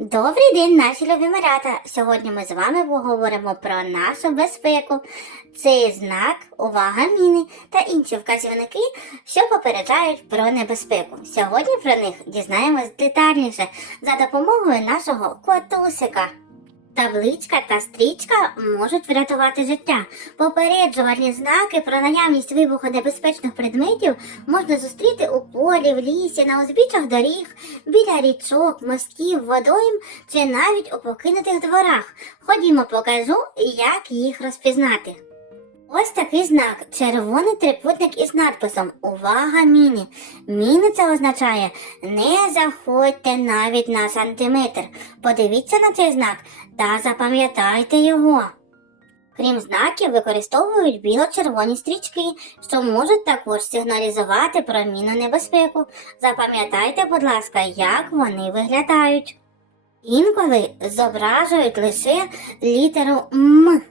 Добрий день, наші любі малята! Сьогодні ми з вами поговоримо про нашу безпеку. Це знак, увага міни та інші вказівники, що попереджають про небезпеку. Сьогодні про них дізнаємось детальніше за допомогою нашого котусика. Табличка та стрічка можуть врятувати життя. Попереджувальні знаки про наявність вибухонебезпечних предметів можна зустріти у полі, в лісі, на узбіччях доріг, біля річок, мостів, водойм чи навіть у покинутих дворах. Ходімо, покажу, як їх розпізнати. Ось такий знак червоний трикутник із надписом Увага міні. Міни це означає не заходьте навіть на сантиметр. Подивіться на цей знак та запам'ятайте його. Крім знаків, використовують біло-червоні стрічки, що можуть також сигналізувати про мінну небезпеку. Запам'ятайте, будь ласка, як вони виглядають. Інколи зображують лише літеру М.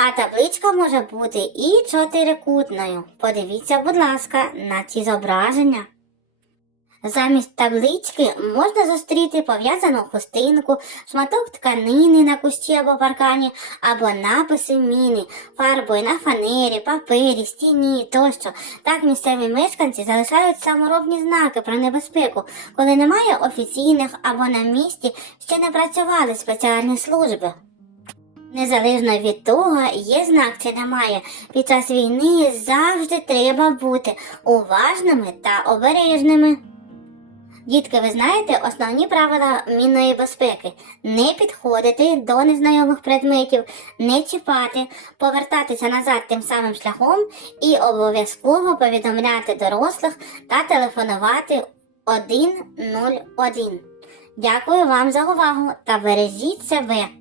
А табличка може бути і чотирикутною. Подивіться, будь ласка, на ці зображення. Замість таблички можна зустріти пов'язану хустинку, шматок тканини на кущі або паркані, або написи міни, фарбою на фанері, папері, стіні тощо. Так місцеві мешканці залишають саморобні знаки про небезпеку, коли немає офіційних або на місці ще не працювали спеціальні служби. Незалежно від того, є знак чи немає, під час війни завжди треба бути уважними та обережними. Дітки, ви знаєте основні правила мінної безпеки: не підходити до незнайомих предметів, не чіпати, повертатися назад тим самим шляхом і обов'язково повідомляти дорослих та телефонувати 101. Дякую вам за увагу та бережіть себе.